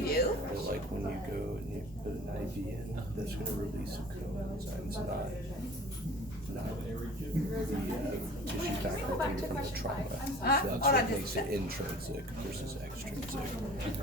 review. But like when you go and you put an IV in, that's going to release a coenzyme. It's not the tissue factor from the trauma. So that's what makes it intrinsic versus extrinsic.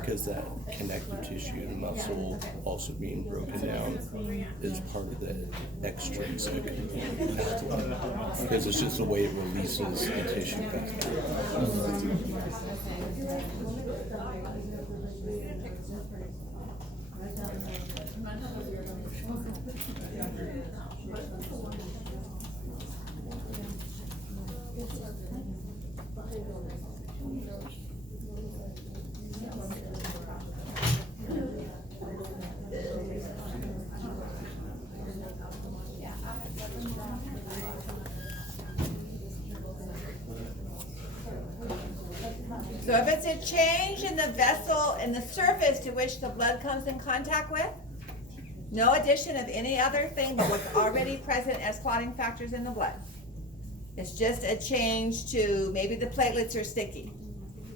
Because that connective tissue and muscle also being broken down is part of the extrinsic pathway. Because it's just the way it releases the tissue factor. So if it's a change in the vessel, in the surface to which the blood comes in contact with, no addition of any other thing but what's already present as clotting factors in the blood. It's just a change to maybe the platelets are sticky,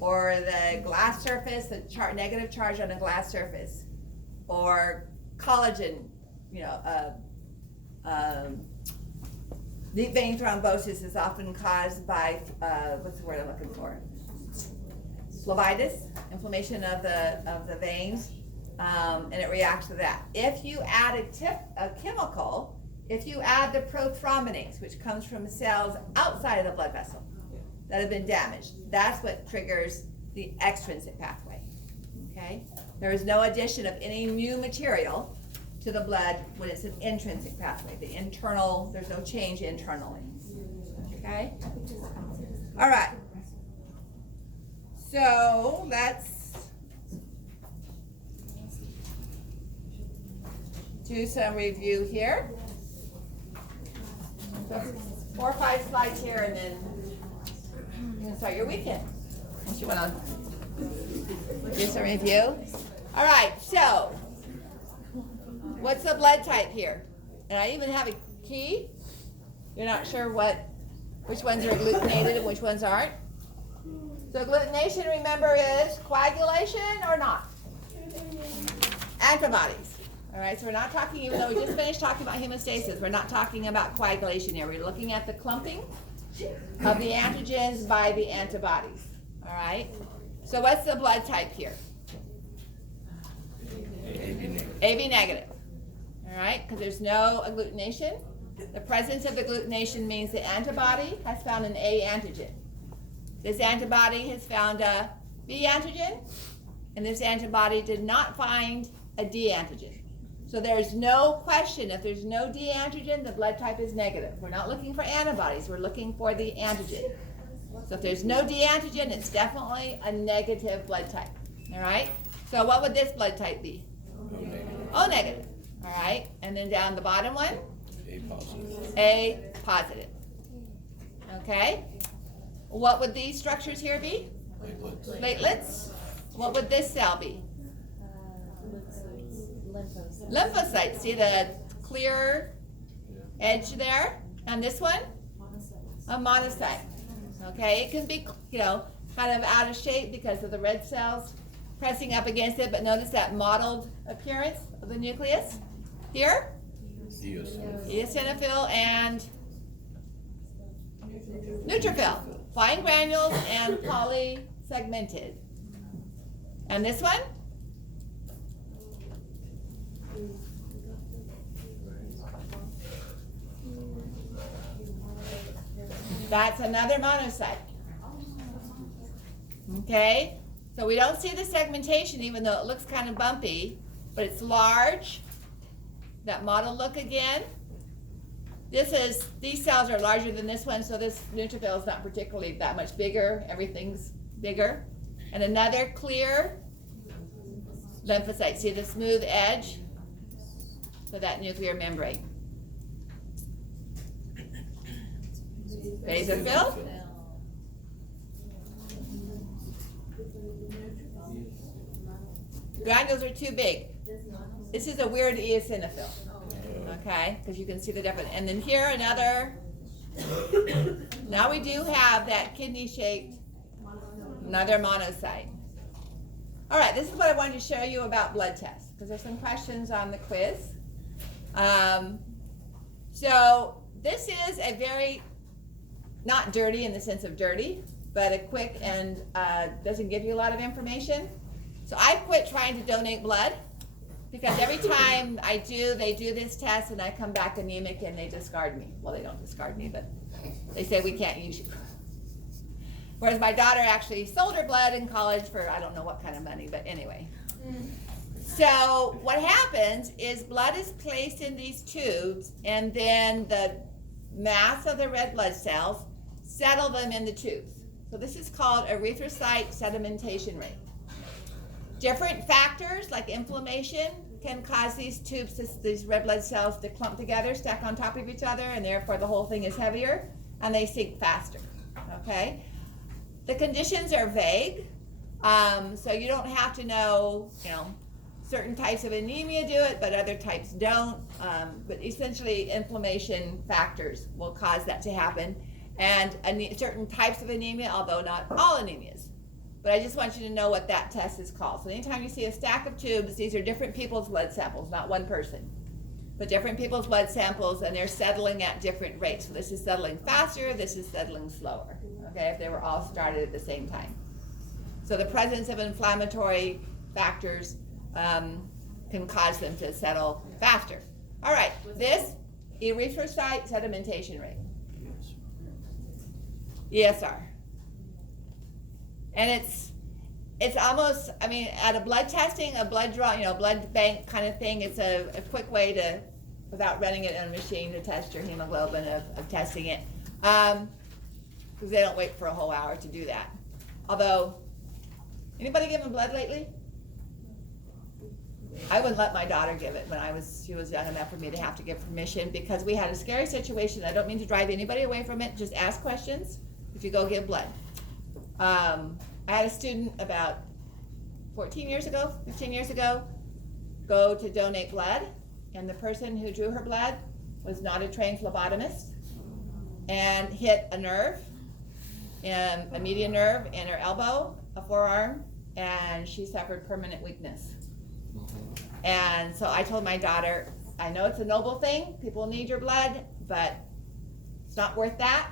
or the glass surface, the negative charge on a glass surface, or collagen, deep vein thrombosis is often caused by, what's the word I'm looking for? Phlebitis, inflammation of the veins, and it reacts to that. If you add a chemical, if you add the prothrombinase, which comes from cells outside of the blood vessel that have been damaged, that's what triggers the extrinsic pathway. Okay? There is no addition of any new material to the blood when it's an intrinsic pathway. The internal, there's no change internally. Okay? All right. So let's do some review here. So 4 or 5 slides here, and then you can start your weekend. Unless you want to do some review. All right, so what's the blood type here? And I even have a key. You're not sure which ones are agglutinated and which ones aren't. So agglutination, remember, is coagulation or not? Antibodies. All right, so we're not talking, even though we just finished talking about hemostasis, we're not talking about coagulation here. We're looking at the clumping of the antigens by the antibodies. All right, so what's the blood type here? AB negative. All right, because there's no agglutination. The presence of agglutination means the antibody has found an A antigen. This antibody has found a B antigen, and this antibody did not find a D antigen. So there's no question, if there's no D antigen, the blood type is negative. We're not looking for antibodies, we're looking for the antigen. So if there's no D antigen, it's definitely a negative blood type. All right? So what would this blood type be? O negative. All right? And then down the bottom one? A positive. A positive. Okay? What would these structures here be? Platelets. Platelets. What would this cell be? Lymphocytes. Lymphocytes. See the clear edge there? And this one? Monocytes. A monocyte. Okay, it can be, kind of out of shape because of the red cells pressing up against it, but notice that mottled appearance of the nucleus here. Eosinophil and neutrophil. Fine granules and polysegmented. And this one? That's another monocyte. Okay? So we don't see the segmentation even though it looks kind of bumpy, but it's large. That mottled look again. These cells are larger than this one, so this neutrophil is not particularly that much bigger. Everything's bigger. And another clear lymphocyte. See the smooth edge? So that nuclear membrane. Basophil. Granules are too big. This is a weird eosinophil. Okay, because you can see the difference. And then here another. Now we do have that kidney-shaped, another monocyte. All right, this is what I wanted to show you about blood tests, because there's some questions on the quiz. So this is a very, not dirty in the sense of dirty, but a quick and doesn't give you a lot of information. So I quit trying to donate blood, because every time I do, they do this test and I come back anemic and they discard me. Well, they don't discard me, but they say we can't use you. Whereas my daughter actually sold her blood in college for I don't know what kind of money, but anyway. So what happens is blood is placed in these tubes, and then the mass of the red blood cells settle them in the tubes. So this is called erythrocyte sedimentation rate. Different factors like inflammation can cause these tubes, these red blood cells to clump together, stack on top of each other, and therefore the whole thing is heavier and they sink faster, okay? The conditions are vague, so you don't have to know, certain types of anemia do it, but other types don't. But essentially inflammation factors will cause that to happen. And certain types of anemia, although not all anemias. But I just want you to know what that test is called. So anytime you see a stack of tubes, these are different people's blood samples, not one person. But different people's blood samples, and they're settling at different rates. So this is settling faster, this is settling slower, okay, if they were all started at the same time. So the presence of inflammatory factors can cause them to settle faster. All right, this erythrocyte sedimentation rate. ESR. And it's almost, at a blood testing, a blood draw, blood bank kind of thing, it's a quick way to, without running it in a machine, to test your hemoglobin of testing it. Because they don't wait for a whole hour to do that. Although, anybody given blood lately? I wouldn't let my daughter give it when she was young enough for me to have to give permission, because we had a scary situation. I don't mean to drive anybody away from it, just ask questions if you go give blood. I had a student about 15 years ago, go to donate blood, and the person who drew her blood was not a trained phlebotomist and hit a nerve, a median nerve in her elbow, a forearm, and she suffered permanent weakness. And so I told my daughter, I know it's a noble thing, people need your blood, but it's not worth that.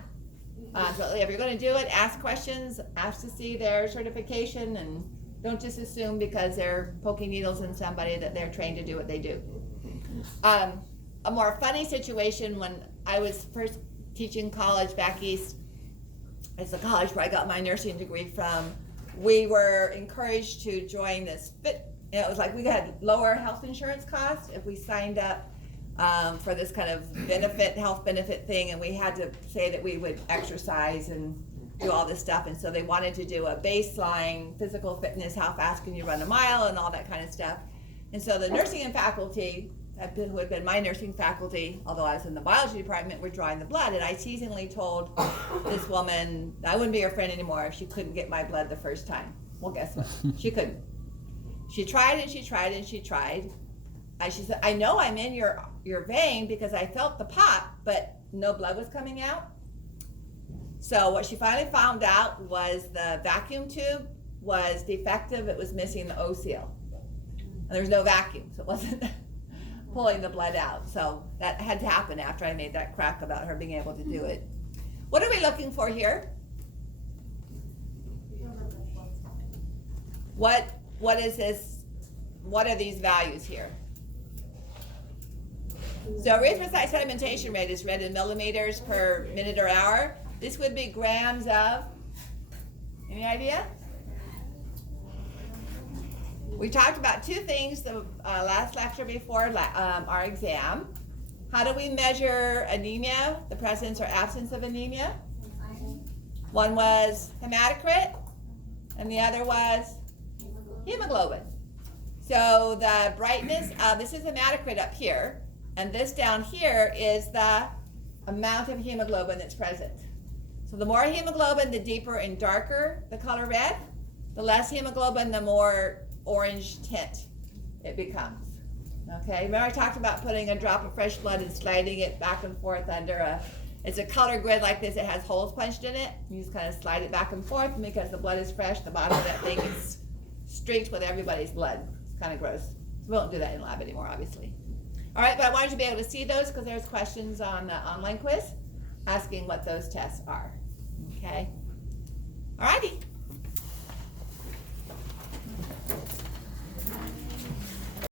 So if you're going to do it, ask questions, ask to see their certification, and don't just assume because they're poking needles in somebody that they're trained to do what they do. A more funny situation, when I was first teaching college back east, it's the college where I got my nursing degree from, we were encouraged to join this it was like we had lower health insurance costs if we signed up for this kind of health benefit thing, and we had to say that we would exercise and do all this stuff. And so they wanted to do a baseline physical fitness, how fast can you run a mile, and all that kind of stuff. And so the nursing faculty, who had been my nursing faculty, although I was in the biology department, were drawing the blood. And I teasingly told this woman I wouldn't be her friend anymore if she couldn't get my blood the first time. Well, guess what? She couldn't. She tried and she tried and she tried. She said, I know I'm in your vein because I felt the pop, but no blood was coming out. So what she finally found out was the vacuum tube was defective. It was missing the O seal. And there was no vacuum, so it wasn't pulling the blood out. So that had to happen after I made that crack about her being able to do it. What are we looking for here? What is this? What are these values here? So erythrocyte sedimentation rate is read in millimeters per minute or hour. This would be grams of, any idea? We talked about two things the last lecture before our exam. How do we measure anemia, the presence or absence of anemia? One was hematocrit, and the other was hemoglobin. So the brightness, this is hematocrit up here, and this down here is the amount of hemoglobin that's present. So the more hemoglobin, the deeper and darker the color red. The less hemoglobin, the more orange tint it becomes. Okay, remember I talked about putting a drop of fresh blood and sliding it back and forth under it's a color grid like this. It has holes punched in it. You just kind of slide it back and forth, and because the blood is fresh, the bottom of that thing is streaked with everybody's blood. It's kind of gross. So we won't do that in lab anymore, obviously. All right, but I wanted you to be able to see those because there's questions on the online quiz asking what those tests are. Okay? All righty.